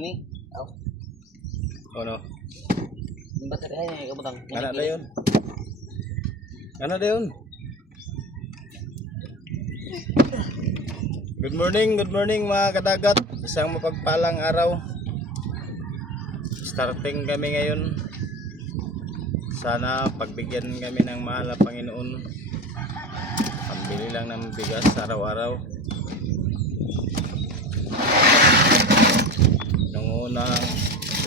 Ni. Oh. Ano? Basta kaya kamu tang. Ano na yun? Ano na yun? Good morning mga kadagat. Isang mapagpalang araw. Starting kami ngayon. Sana pagbigyan kami ng mahal na Panginoon. Pambili lang ng bigas araw-araw. Nung unang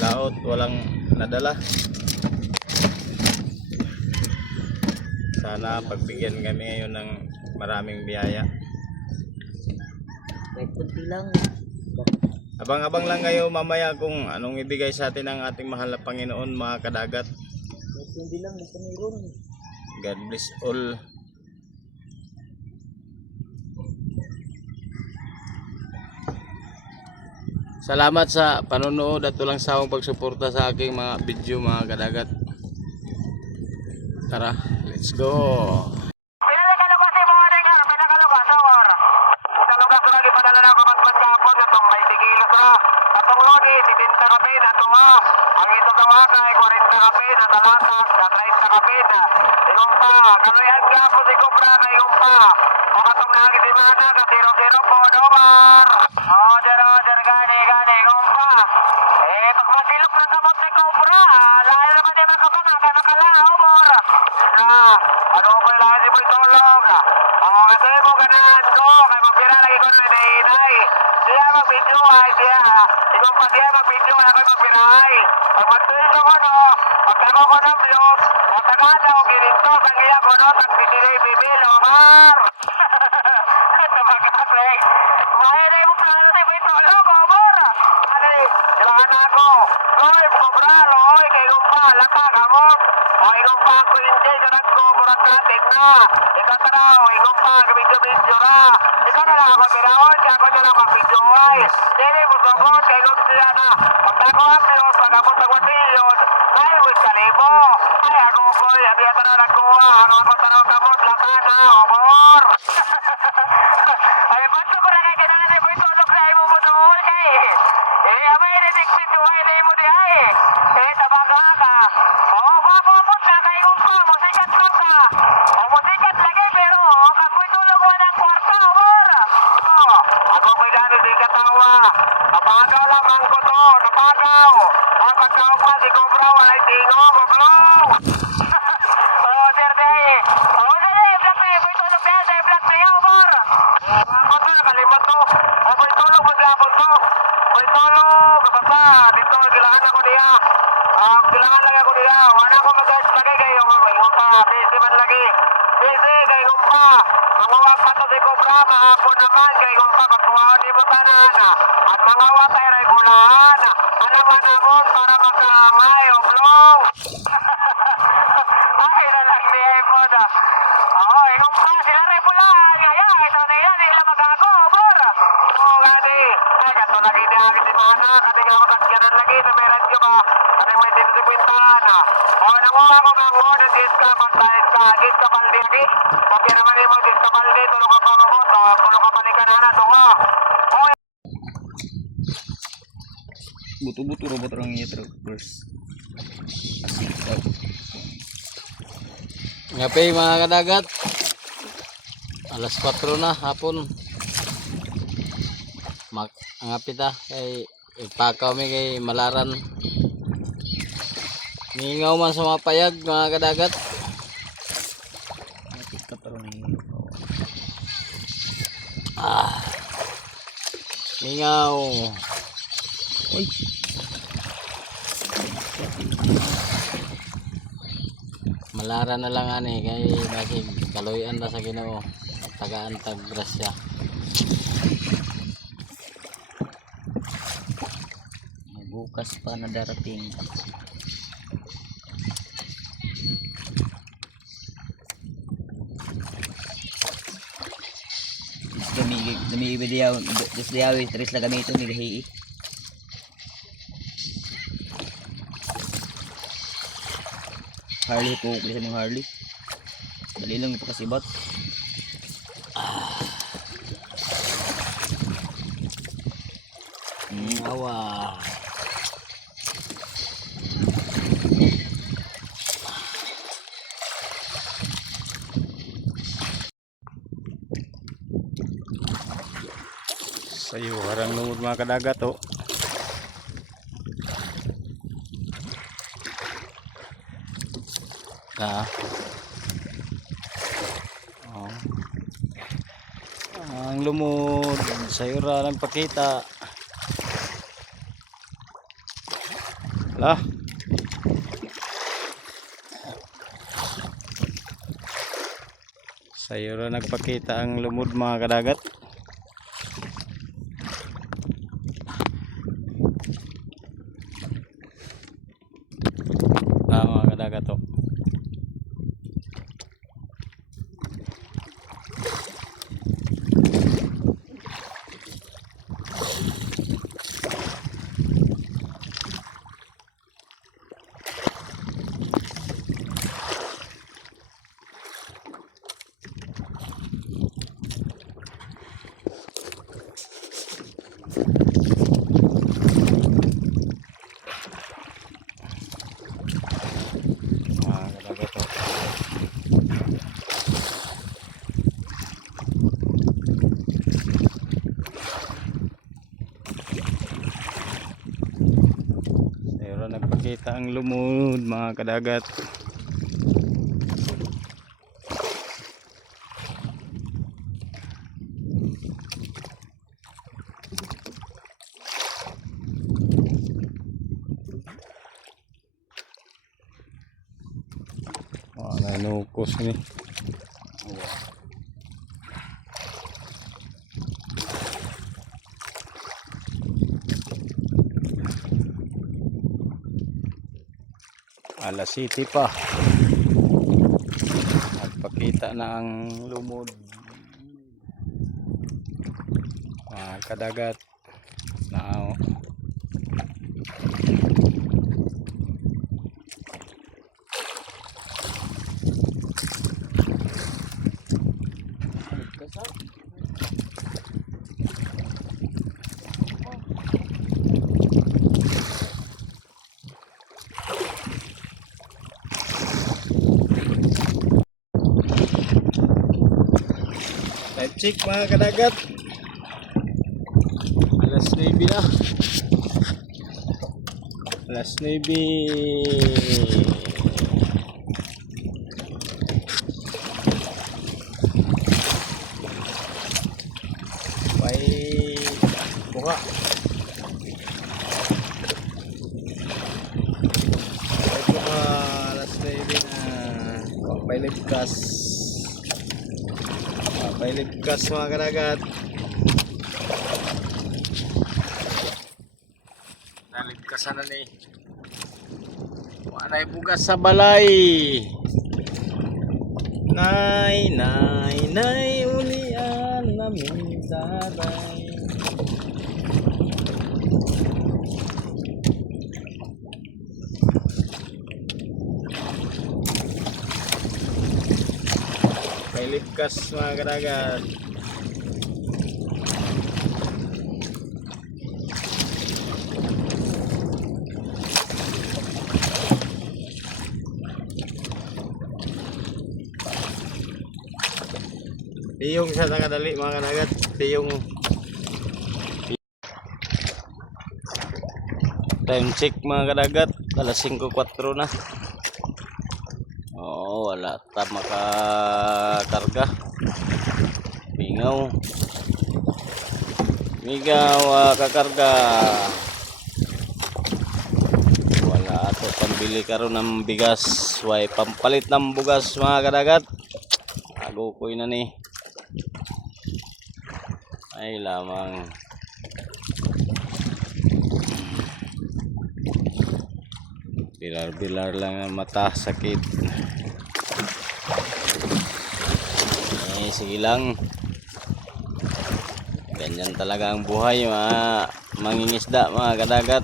laot walang nadala. Sana pagbigyan kami ngayon ng maraming biyaya. Kahit kunti lang. Abang-abang lang kayo mamaya kung anong ibigay sa atin ng ating mahal na Panginoon mga kadagat. Kahit kunti lang basta mayroon. God bless all. Salamat sa panonood at walang sawang pagsuporta sa aking mga video mga kadagat. Tara, let's go! Ano ko lang si Boy Tolong. Kasi mo ganahan ko. Kaya magpira lagi ko na nainay. Siya mag-video ay siya. Ikaw pa siya mag-video ay ako magpirahay. Pag mag-tuwin ko no. Pagkago ko ng views. Natagana o gilinto. Sa iya ko no. Tagpisilay bibil. Omar. Tumagkaklik. Mahal na yung plano si Boy Tolong. Omar. Ano eh. Silahan ako. Roy, bukobrar. Roy, kayo pa. Laka, gamot. Ay, kung pa ako hindi, sarap ko, kurat natin na. Ikaw ka na, ikaw pa, kabidyo-bidyo na. Ikaw na lang ako, pinaon, kaya ako na lang mag-video ay. Dili, busokot, kaya kung siya na. Pagtako ang pilot, pag-abot ang wasilyon, ay, wis kalibo. Ay, ako ko, hindi ito na nagkuha. Ako tanong kamot, laka na, omor. Ay, gusto ko na kaya kailangan na ito tulog sa imo mo noon, kay. Abay, na-exit yung ay na imo di ay. Tabaga ka. Napagaw lamang ko to, napagaw. Ang pagkaw pa si Cobra, walay tingo, Coblong. Sir Day. Day, black na yung tulog na yan, black na yan, Omar. Ako to, nakalimot to. Ako'y tulog, maglapon to. Ako'y tulog, basta, dito, gilahan ako niya. Gilahan lang ako niya. Wala ko mag-lagay kayo, yung pa, busy man lagi. Busy, kayo pa. Mangawag pa to si Cobra, mahapon naman, kayo pa, pagkuhaan ni mo tanana. At mga watay ray bulan. Alam mo namon para magkaangay o blong. Ay, nalang di ay po na. Oo, ikong pa, sila ray bulan. Kaya, ito na yan, sila magago, bor. Oo, gani. Ay, kato lagi ni agad si Mana. Kating ako kasyanan lagi, na may radyo ba? Kating may tinsipuintahan. Oo, nanguha ko nga mo, nandis ka, magbahin ka. Dis ka paldi, aki. Pag yan naman mo, dis ka paldi, tulong ka pa mo. Tulong ka pa ni kanana, tunga. Buto-buto robot orang ini terus ngapain mga kadagat, alas 4 na hapon. Ngapit kay ipakaw mi kay malaran, ningaw man sa mga payag mga kadagat. Ningaw. Uy. Malara na lang ani kay basig kaloyan ra sa Ginoo. Tagaan tag grasya. Bukas pa na darating. Dami ibediyaw, just diawi, tres la gamito ni Lehi. Harley po, bisa mong Harley. Dali lang ipakasibat. Awa. Ayo, harang lumod mga kadagat oh. Ah. Oh. Ang lumod sa ura nagpakita. Lah. Sa ura nagpakita ang lumod mga kadagat. Mga kadagat oh. Pero nagpakita ang lumod mga kadagat. Nanukos ni. Alas City pa. Nagpakita na ang lumod. Mga kadagat. Now. Time check mga kadagat. Alas 9 na. Alas 9. May bunga. May bunga alas 9 na. Pailibkas. Pailibkas mga kadagat. Nalibkasan na ni. Wanay bugas sa balay. Nay, ulian namin daray. Pailibkas mga kadagat. Tiyong sa tangadali mga kadagat. Tiyong time check mga kadagat. Alas 5:04 na. Oh, wala ta makakarga. Mingaw kakarga. Wala ato pambili karon ng bigas. Way pampalit ng bugas mga kadagat. Agukoy na ni. Ay lamang. Bilar-bilar lang ang mata, sakit. Sige lang. Ganyan talaga ang buhay mga mangingisda mga kadagat.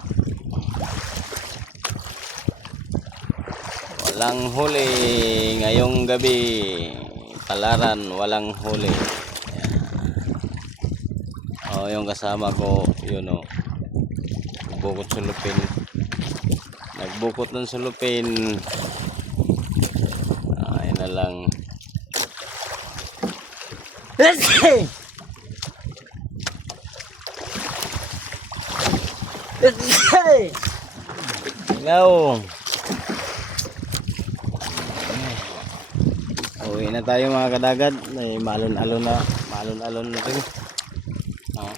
Walang huli ngayong gabi. Palaran, walang huli. Oh, yung kasama ko, yun oh. Bukot sulupin. Nagbukot ng sulupin. Ay na lang. Ikaw. Uwi na tayo mga kadagat. May malon-alon na rin. Oh.